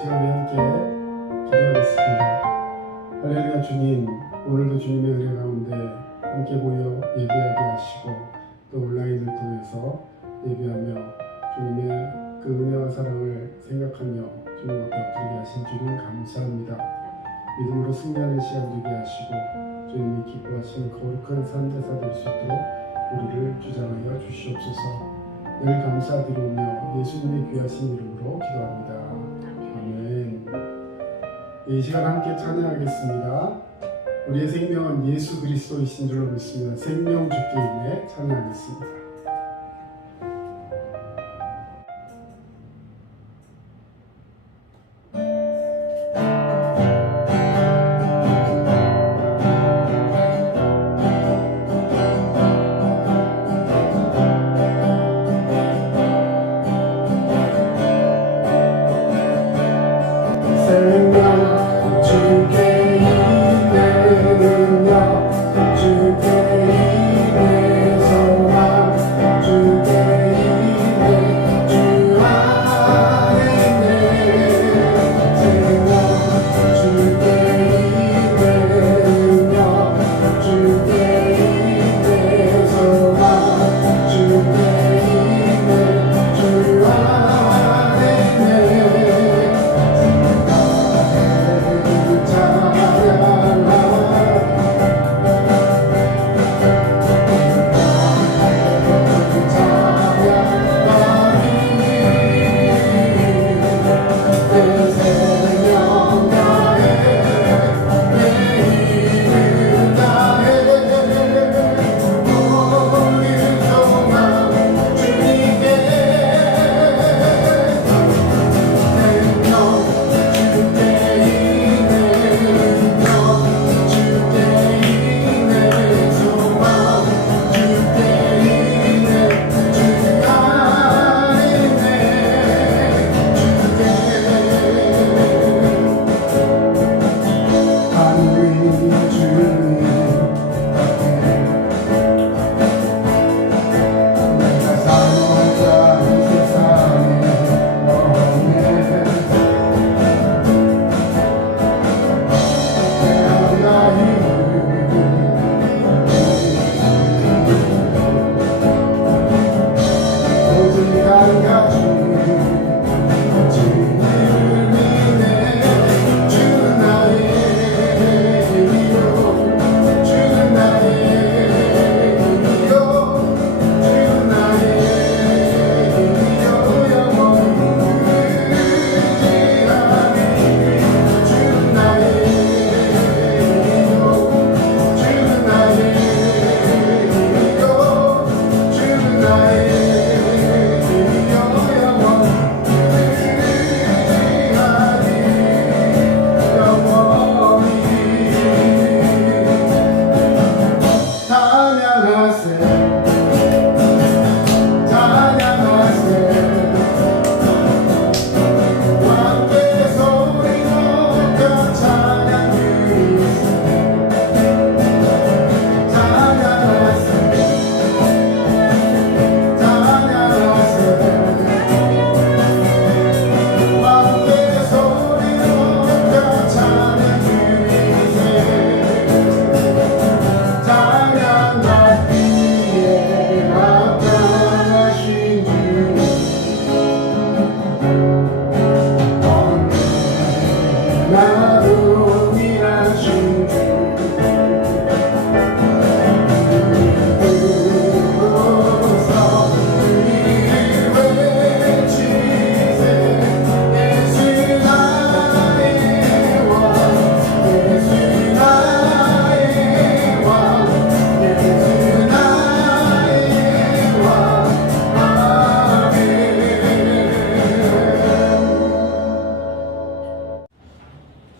시간에 함께 기도하겠습니다. 할렐루야. 주님, 오늘도 주님의 은혜 가운데 함께 모여 예배하게 하시고 또 온라인을 통해서 예배하며 주님의 그 은혜와 사랑을 생각하며 주님 앞에 엎드리게 하신 주님 감사합니다. 믿음으로 승리하는 시간 되게 하시고 주님이 기뻐하시는 거룩한 산대사 될 수 있도록 우리를 주장하여 주시옵소서. 늘 감사드리며 예수님의 귀하신 이름으로 기도합니다. 아멘. 이 시간 함께 찬양하겠습니다. 우리의 생명은 예수 그리스도이신 줄로 믿습니다. 생명 주께 있네 찬양하겠습니다.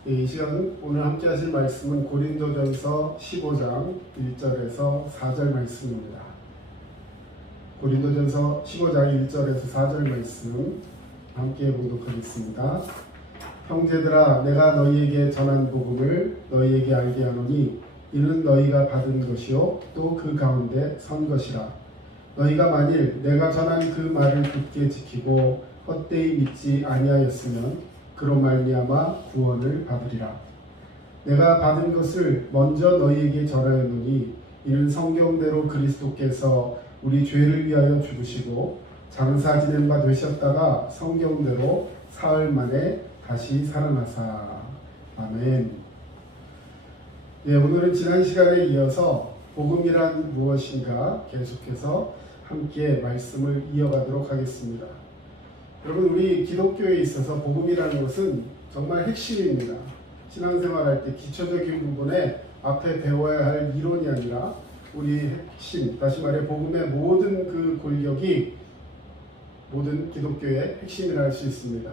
이 시간 오늘 함께 하실 말씀은 고린도전서 15장 1절에서 4절 말씀입니다. 고린도전서 15장 1절에서 4절 말씀 함께 봉독하겠습니다. 형제들아, 내가 너희에게 전한 복음을 너희에게 알게 하노니 이는 너희가 받은 것이요 또 그 가운데 선 것이라. 너희가 만일 내가 전한 그 말을 굳게 지키고 헛되이 믿지 아니하였으면 그로 말미암아 구원을 받으리라. 내가 받은 것을 먼저 너희에게 전하였노니 이는 성경대로 그리스도께서 우리 죄를 위하여 죽으시고 장사 지낸 바 되셨다가 성경대로 사흘 만에 다시 살아나사. 아멘. 예, 오늘은 지난 시간에 이어서 복음이란 무엇인가 계속해서 함께 말씀을 이어가도록 하겠습니다. 여러분, 우리 기독교에 있어서 복음이라는 것은 정말 핵심입니다. 신앙생활 할 때 기초적인 부분에 앞에 배워야 할 이론이 아니라 우리 핵심, 다시 말해 복음의 모든 그 골격이 모든 기독교의 핵심이라 할 수 있습니다.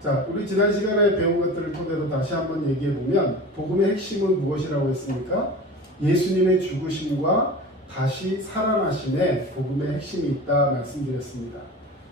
자, 우리 지난 시간에 배운 것들을 토대로 다시 한번 얘기해 보면 복음의 핵심은 무엇이라고 했습니까? 예수님의 죽으심과 다시 살아나심에 복음의 핵심이 있다 말씀드렸습니다.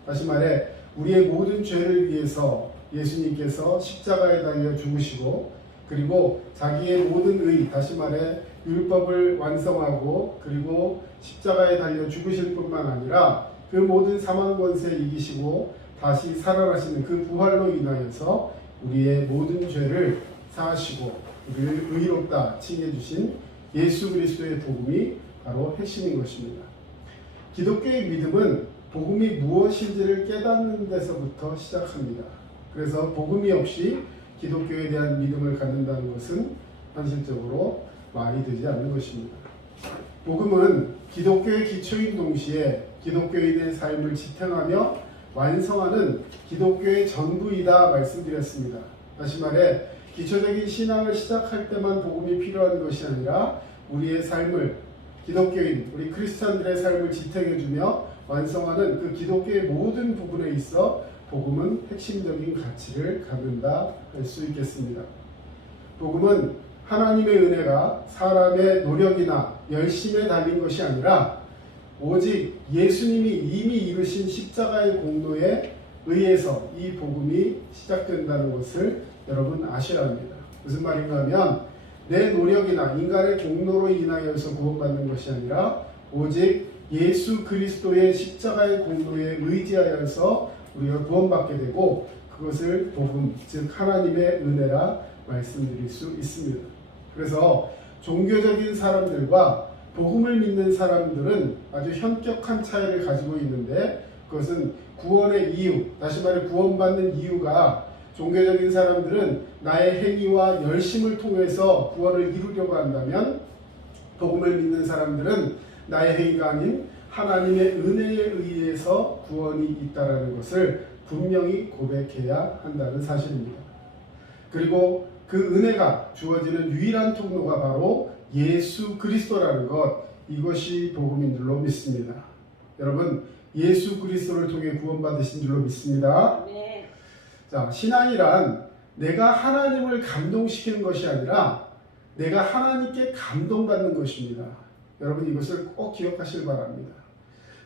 다시 말해 우리의 모든 죄를 위해서 예수님께서 십자가에 달려 죽으시고 그리고 자기의 모든 의, 다시 말해 율법을 완성하고 그리고 십자가에 달려 죽으실 뿐만 아니라 그 모든 사망 권세 이기시고 다시 살아나시는 그 부활로 인하여서 우리의 모든 죄를 사하시고 우리를 의롭다 칭해 주신 예수 그리스도의 복음이 바로 핵심인 것입니다. 기독교의 믿음은 복음이 무엇인지를 깨닫는 데서부터 시작합니다. 그래서 복음이 없이 기독교에 대한 믿음을 갖는다는 것은 현실적으로 말이 되지 않는 것입니다. 복음은 기독교의 기초인 동시에 기독교인의 삶을 지탱하며 완성하는 기독교의 전부이다 말씀드렸습니다. 다시 말해 기초적인 신앙을 시작할 때만 복음이 필요한 것이 아니라 우리의 삶을 기독교인, 우리 크리스찬들의 삶을 지탱해주며 완성하는 그 기독교의 모든 부분에 있어 복음은 핵심적인 가치를 갖는다 할 수 있겠습니다. 복음은 하나님의 은혜가 사람의 노력이나 열심에 달린 것이 아니라 오직 예수님이 이미 이루신 십자가의 공로에 의해서 이 복음이 시작된다는 것을 여러분 아셔야 합니다. 무슨 말인가 하면 내 노력이나 인간의 공로로 인하여서 구원받는 것이 아니라 오직 예수 그리스도의 십자가의 공로에 의지하여서 우리가 구원받게 되고 그것을 복음, 즉 하나님의 은혜라 말씀드릴 수 있습니다. 그래서 종교적인 사람들과 복음을 믿는 사람들은 아주 현격한 차이를 가지고 있는데 그것은 구원의 이유, 다시 말해 구원받는 이유가 종교적인 사람들은 나의 행위와 열심을 통해서 구원을 이루려고 한다면 복음을 믿는 사람들은 나의 행위가 아닌 하나님의 은혜에 의해서 구원이 있다는 것을 분명히 고백해야 한다는 사실입니다. 그리고 그 은혜가 주어지는 유일한 통로가 바로 예수 그리스도라는 것, 이것이 복음인 줄로 믿습니다. 여러분, 예수 그리스도를 통해 구원받으신 줄로 믿습니다. 네. 자, 신앙이란 내가 하나님을 감동시키는 것이 아니라 내가 하나님께 감동받는 것입니다. 여러분, 이것을 꼭 기억하시길 바랍니다.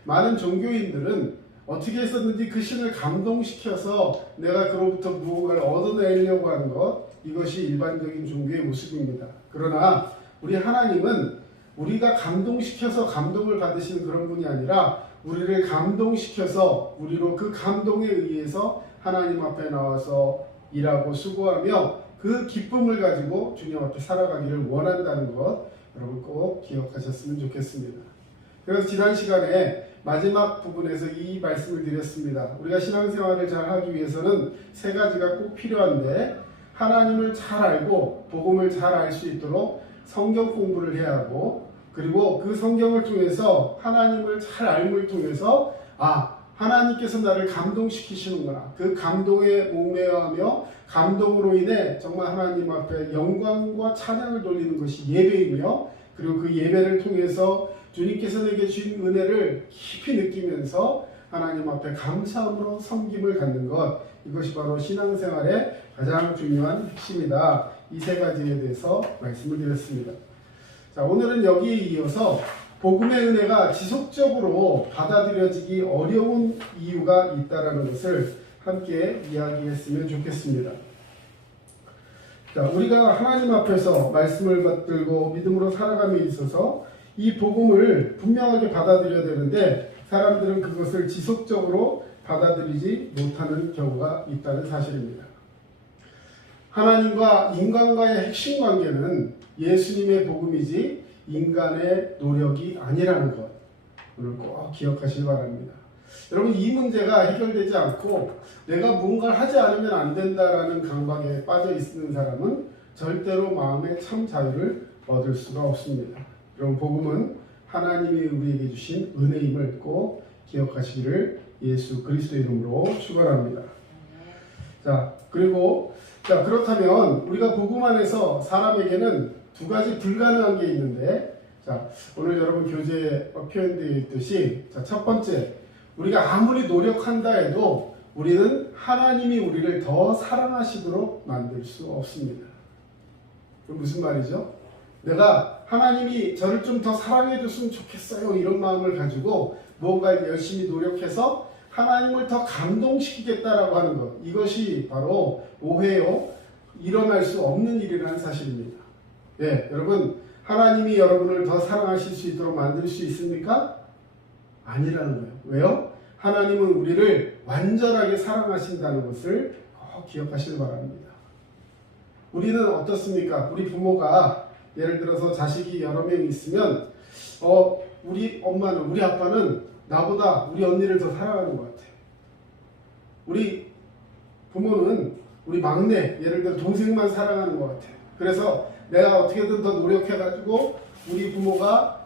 많은 종교인들은 어떻게 해서든지 그 신을 감동시켜서 내가 그로부터 무언가를 얻어내려고 하는 것, 이것이 일반적인 종교의 모습입니다. 그러나 우리 하나님은 우리가 감동시켜서 감동을 받으시는 그런 분이 아니라 우리를 감동시켜서 우리로 그 감동에 의해서 하나님 앞에 나와서 일하고 수고하며 그 기쁨을 가지고 주님 앞에 살아가기를 원한다는 것, 여러분 꼭 기억하셨으면 좋겠습니다. 그래서 지난 시간에 마지막 부분에서 이 말씀을 드렸습니다. 우리가 신앙생활을 잘 하기 위해서는 세 가지가 꼭 필요한데 하나님을 잘 알고 복음을 잘 알 수 있도록 성경 공부를 해야 하고 그리고 그 성경을 통해서 하나님을 잘 알므를 통해서 하나님께서 나를 감동시키시는구나. 그 감동에 목매어하며 감동으로 인해 정말 하나님 앞에 영광과 찬양을 돌리는 것이 예배이며 그리고 그 예배를 통해서 주님께서 내게 주신 은혜를 깊이 느끼면서 하나님 앞에 감사함으로 섬김을 갖는 것, 이것이 바로 신앙생활의 가장 중요한 핵심이다. 이 세 가지에 대해서 말씀을 드렸습니다. 자, 오늘은 여기에 이어서 복음의 은혜가 지속적으로 받아들여지기 어려운 이유가 있다는 것을 함께 이야기했으면 좋겠습니다. 자, 우리가 하나님 앞에서 말씀을 받들고 믿음으로 살아감에 있어서 이 복음을 분명하게 받아들여야 되는데 사람들은 그것을 지속적으로 받아들이지 못하는 경우가 있다는 사실입니다. 하나님과 인간과의 핵심 관계는 예수님의 복음이지 인간의 노력이 아니라는 것, 오늘 꼭 기억하시기 바랍니다. 여러분, 이 문제가 해결되지 않고 내가 뭔가를 하지 않으면 안 된다라는 강박에 빠져 있는 사람은 절대로 마음의 참 자유를 얻을 수가 없습니다. 여러분, 복음은 하나님이 우리에게 주신 은혜임을 꼭 기억하시기를 예수 그리스도의 이름으로 축원합니다. 그렇다면 우리가 복음 안에서 사람에게는 두 가지 불가능한 게 있는데, 오늘 여러분 교재에 표현되어 있듯이, 첫 번째, 우리가 아무리 노력한다 해도 우리는 하나님이 우리를 더 사랑하시도록 만들 수 없습니다. 그럼 무슨 말이죠? 내가 하나님이 저를 좀 더 사랑해 줬으면 좋겠어요, 이런 마음을 가지고 뭔가 열심히 노력해서 하나님을 더 감동시키겠다라고 하는 것, 이것이 바로 오해요, 일어날 수 없는 일이라는 사실입니다. 여러분, 하나님이 여러분을 더 사랑하실 수 있도록 만들 수 있습니까? 아니라는 거예요. 왜요? 하나님은 우리를 완전하게 사랑하신다는 것을 꼭 기억하시기 바랍니다. 우리는 어떻습니까? 우리 부모가 예를 들어서 자식이 여러 명 있으면 우리 엄마는, 우리 아빠는 나보다 우리 언니를 더 사랑하는 것 같아. 우리 부모는 우리 막내, 예를 들어 동생만 사랑하는 것 같아. 그래서 내가 어떻게든 더 노력해가지고 우리 부모가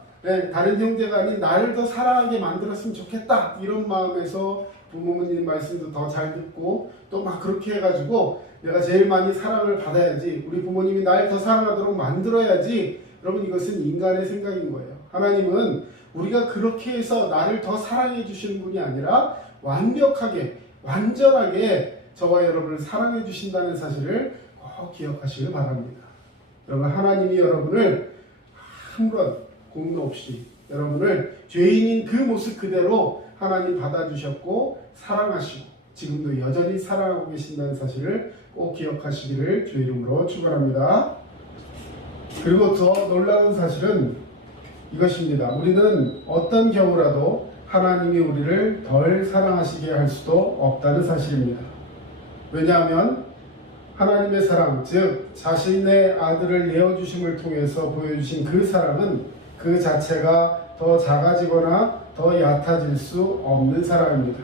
다른 형제가 아닌 나를 더 사랑하게 만들었으면 좋겠다, 이런 마음에서 부모님 말씀도 더 잘 듣고 또 막 그렇게 해가지고 내가 제일 많이 사랑을 받아야지, 우리 부모님이 날 더 사랑하도록 만들어야지. 여러분, 이것은 인간의 생각인 거예요. 하나님은 우리가 그렇게 해서 나를 더 사랑해 주시는 분이 아니라 완벽하게, 완전하게 저와 여러분을 사랑해 주신다는 사실을 꼭 기억하시길 바랍니다. 여러분, 하나님이 여러분을 아무런 공로 없이 여러분을 죄인인 그 모습 그대로 하나님 받아주셨고 사랑하시고 지금도 여전히 사랑하고 계신다는 사실을 꼭 기억하시기를 주의 이름으로 축원합니다. 그리고 더 놀라운 사실은 이것입니다. 우리는 어떤 경우라도 하나님이 우리를 덜 사랑하시게 할 수도 없다는 사실입니다. 왜냐하면 하나님의 사랑, 즉 자신의 아들을 내어주심을 통해서 보여주신 그 사랑은 그 자체가 더 작아지거나 더 얕아질 수 없는 사랑입니다.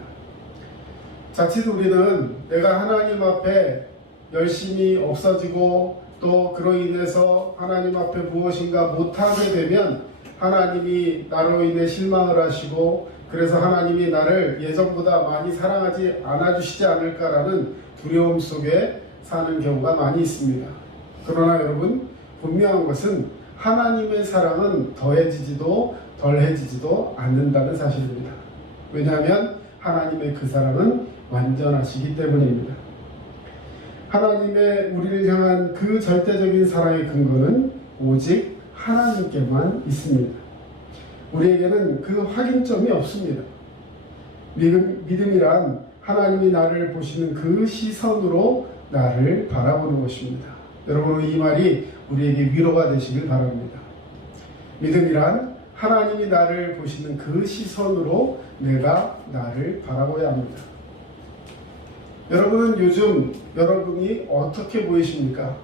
자칫 우리는 내가 하나님 앞에 열심히 없어지고 또 그로 인해서 하나님 앞에 무엇인가 못하게 되면 하나님이 나로 인해 실망을 하시고 그래서 하나님이 나를 예전보다 많이 사랑하지 않아주시지 않을까라는 두려움 속에 사는 경우가 많이 있습니다. 그러나 여러분, 분명한 것은 하나님의 사랑은 더해지지도 덜해지지도 않는다는 사실입니다. 왜냐하면 하나님의 그 사랑은 완전하시기 때문입니다. 하나님의 우리를 향한 그 절대적인 사랑의 근거는 오직 하나님께만 있습니다. 우리에게는 그 확인점이 없습니다. 믿음이란 하나님이 나를 보시는 그 시선으로 나를 바라보는 것입니다. 여러분, 이 말이 우리에게 위로가 되시길 바랍니다. 믿음이란 하나님이 나를 보시는 그 시선으로 내가 나를 바라봐야 합니다. 여러분은 요즘 여러분이 어떻게 보이십니까?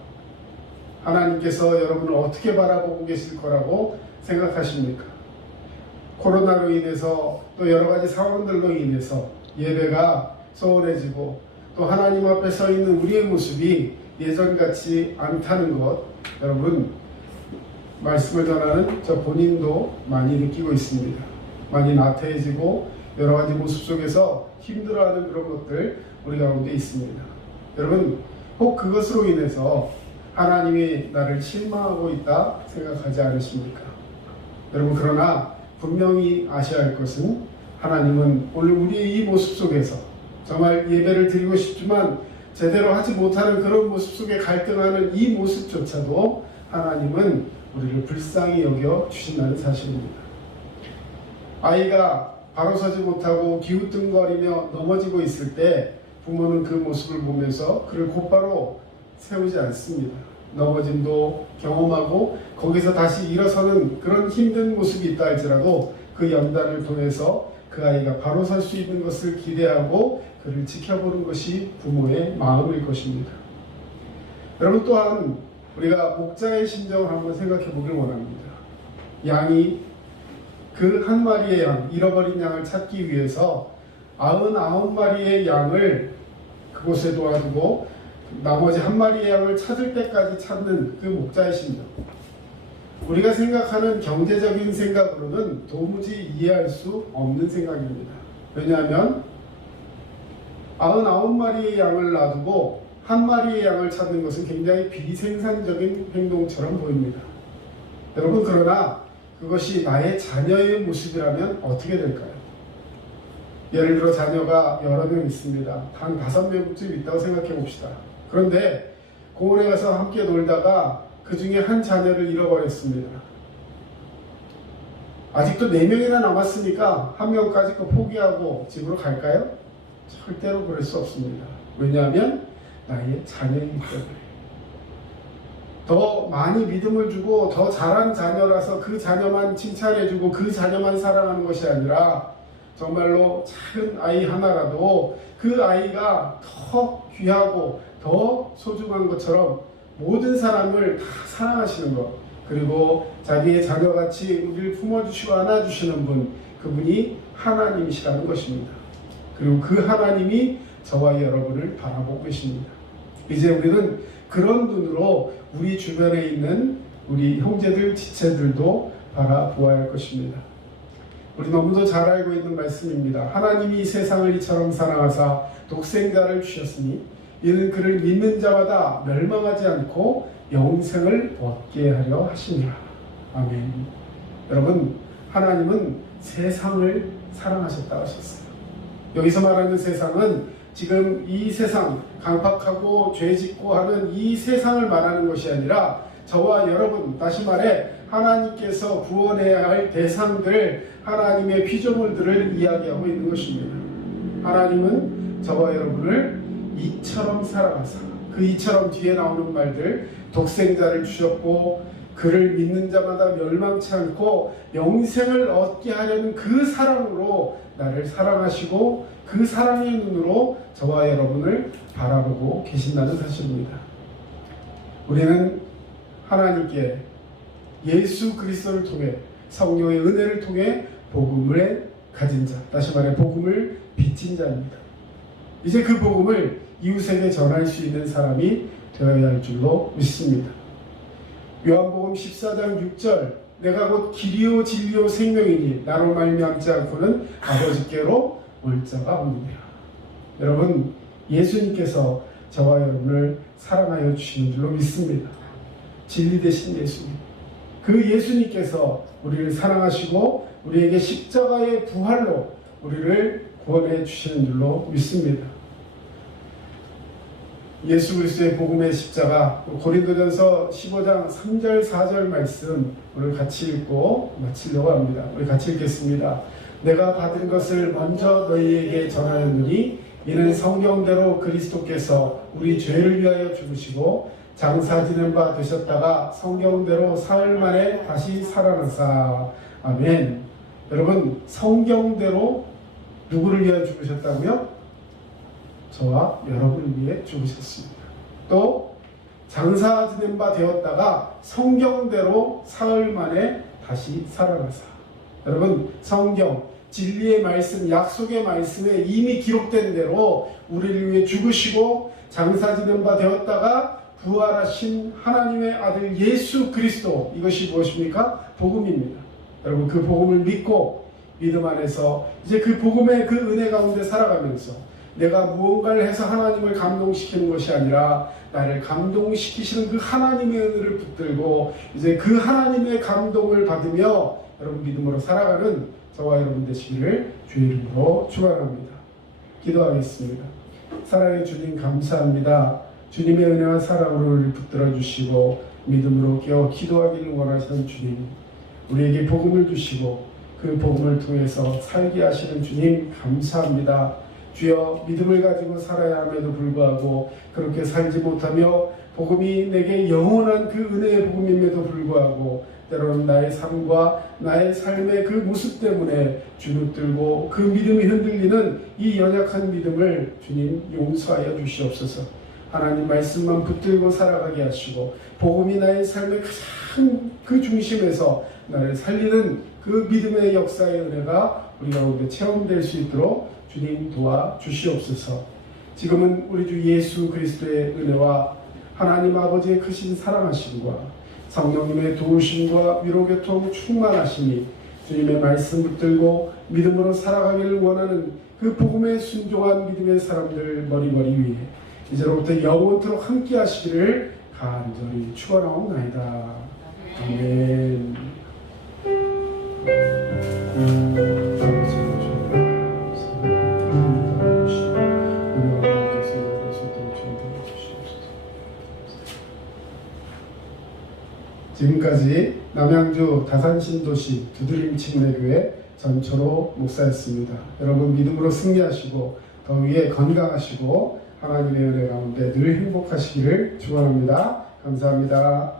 하나님께서 여러분을 어떻게 바라보고 계실 거라고 생각하십니까? 코로나로 인해서 또 여러 가지 상황들로 인해서 예배가 소홀해지고 또 하나님 앞에 서 있는 우리의 모습이 예전 같지 않다는 것, 여러분 말씀을 전하는 저 본인도 많이 느끼고 있습니다. 많이 나태해지고 여러 가지 모습 속에서 힘들어하는 그런 것들 우리 가운데 있습니다. 여러분, 혹 그것으로 인해서 하나님이 나를 실망하고 있다 생각하지 않으십니까? 여러분, 그러나 분명히 아셔야 할 것은 하나님은 오늘 우리의 이 모습 속에서 정말 예배를 드리고 싶지만 제대로 하지 못하는 그런 모습 속에 갈등하는 이 모습조차도 하나님은 우리를 불쌍히 여겨 주신다는 사실입니다. 아이가 바로 서지 못하고 기우뚱거리며 넘어지고 있을 때 부모는 그 모습을 보면서 그를 곧바로 세우지 않습니다. 넘어짐도 경험하고 거기서 다시 일어서는 그런 힘든 모습이 있다 할지라도 그 연단을 통해서 그 아이가 바로 설 수 있는 것을 기대하고 그를 지켜보는 것이 부모의 마음일 것입니다. 여러분, 또한 우리가 목자의 심정을 한번 생각해 보길 원합니다. 양이 그 한 마리의 양, 잃어버린 양을 찾기 위해서 99마리의 양을 그곳에 도와두고 나머지 한 마리의 양을 찾을 때까지 찾는 그 목자의 심정. 우리가 생각하는 경제적인 생각으로는 도무지 이해할 수 없는 생각입니다. 왜냐하면 99마리의 양을 놔두고 한 마리의 양을 찾는 것은 굉장히 비생산적인 행동처럼 보입니다. 여러분, 그러나 그것이 나의 자녀의 모습이라면 어떻게 될까요? 예를 들어 자녀가 여러 명 있습니다. 단 5명쯤 있다고 생각해 봅시다. 그런데 공원에 가서 함께 놀다가 그 중에 한 자녀를 잃어버렸습니다. 아직도 4명이나 남았으니까 한 명까지 거 포기하고 집으로 갈까요? 절대로 그럴 수 없습니다. 왜냐하면 나의 자녀이기 때문에. 더 많이 믿음을 주고 더 잘한 자녀라서 그 자녀만 칭찬해주고 그 자녀만 사랑하는 것이 아니라 정말로 작은 아이 하나라도 그 아이가 더 귀하고 더 소중한 것처럼 모든 사람을 다 사랑하시는 것, 그리고 자기의 자녀같이 우리를 품어주시고 안아주시는 분, 그분이 하나님이시라는 것입니다. 그리고 그 하나님이 저와 여러분을 바라보고 계십니다. 이제 우리는 그런 눈으로 우리 주변에 있는 우리 형제들, 지체들도 바라보아야 할 것입니다. 우리 너무도 잘 알고 있는 말씀입니다. 하나님이 세상을 이처럼 사랑하사 독생자를 주셨으니 이는 그를 믿는 자마다 멸망하지 않고 영생을 얻게 하려 하시니라. 아멘. 여러분, 하나님은 세상을 사랑하셨다 하셨어요. 여기서 말하는 세상은 지금 이 세상, 강팍하고 죄짓고 하는 이 세상을 말하는 것이 아니라 저와 여러분, 다시 말해 하나님께서 구원해야 할 대상들, 하나님의 피조물들을 이야기하고 있는 것입니다. 하나님은 저와 여러분을 이처럼 사랑하사, 그 이처럼 뒤에 나오는 말들, 독생자를 주셨고 그를 믿는 자마다 멸망치 않고 영생을 얻게 하려는 그 사랑으로 나를 사랑하시고 그 사랑의 눈으로 저와 여러분을 바라보고 계신다는 사실입니다. 우리는 하나님께 예수 그리스도를 통해 성령의 은혜를 통해 복음을 가진 자, 다시 말해 복음을 빚진 자입니다. 이제 그 복음을 이웃에게 전할 수 있는 사람이 되어야 할 줄로 믿습니다. 요한복음 14장 6절, 내가 곧 길이요 진리요 생명이니 나로 말미암지 않고는 아버지께로 올 자가 없느니라. 여러분, 예수님께서 저와 여러분을 사랑하여 주시는 줄로 믿습니다. 진리 되신 예수님, 그 예수님께서 우리를 사랑하시고 우리에게 십자가의 부활로 우리를 구원해 주시는 줄로 믿습니다. 예수 그리스도의 복음의 십자가, 고린도전서 15장 3절 4절 말씀 오늘 같이 읽고 마치려고 합니다. 우리 같이 읽겠습니다. 내가 받은 것을 먼저 너희에게 전하였느니 이는 성경대로 그리스도께서 우리 죄를 위하여 죽으시고 장사 지낸 바 되셨다가 성경대로 사흘 만에 다시 살아나사. 아멘. 여러분, 성경대로 누구를 위하여 죽으셨다고요? 저와 여러분을 위해 죽으셨습니다. 또 장사 지낸 바 되었다가 성경대로 사흘 만에 다시 살아나사. 여러분, 성경, 진리의 말씀, 약속의 말씀에 이미 기록된 대로 우리를 위해 죽으시고 장사 지낸 바 되었다가 부활하신 하나님의 아들 예수 그리스도, 이것이 무엇입니까? 복음입니다. 여러분, 그 복음을 믿고 믿음 안에서 이제 그 복음의 그 은혜 가운데 살아가면서 내가 무언가를 해서 하나님을 감동시키는 것이 아니라 나를 감동시키시는 그 하나님의 은혜를 붙들고 이제 그 하나님의 감동을 받으며 여러분 믿음으로 살아가는 저와 여러분 되시기를 주의 이름으로 축원합니다. 기도하겠습니다. 사랑의 주님, 감사합니다. 주님의 은혜와 사랑으로 우리를 붙들어 주시고 믿음으로 깨어 기도하기를 원하시는 주님, 우리에게 복음을 주시고 그 복음을 통해서 살게 하시는 주님, 감사합니다. 주여, 믿음을 가지고 살아야 함에도 불구하고 그렇게 살지 못하며 복음이 내게 영원한 그 은혜의 복음임에도 불구하고 때로는 나의 삶과 나의 삶의 그 모습 때문에 주눅들고 그 믿음이 흔들리는 이 연약한 믿음을 주님 용서하여 주시옵소서. 하나님 말씀만 붙들고 살아가게 하시고 복음이 나의 삶의 가장 그 중심에서 나를 살리는 그 믿음의 역사의 은혜가 우리 가운데 체험될 수 있도록 주님 도와주시옵소서. 지금은 우리 주 예수 그리스도의 은혜와 하나님 아버지의 크신 사랑하심과 성령님의 도우심과 위로교통 충만하심이 주님의 말씀 붙들고 믿음으로 살아가기를 원하는 그 복음에 순종한 믿음의 사람들 머리머리 위에 이제로부터 영원토록 함께 하시기를 간절히 축원하옵나이다. 아멘. 지금까지 남양주 다산신도시 두드림침례교회 전철호 목사였습니다. 여러분 믿음으로 승리하시고 더 위에 건강하시고 하나님의 은혜 가운데 늘 행복하시기를 축원합니다. 감사합니다.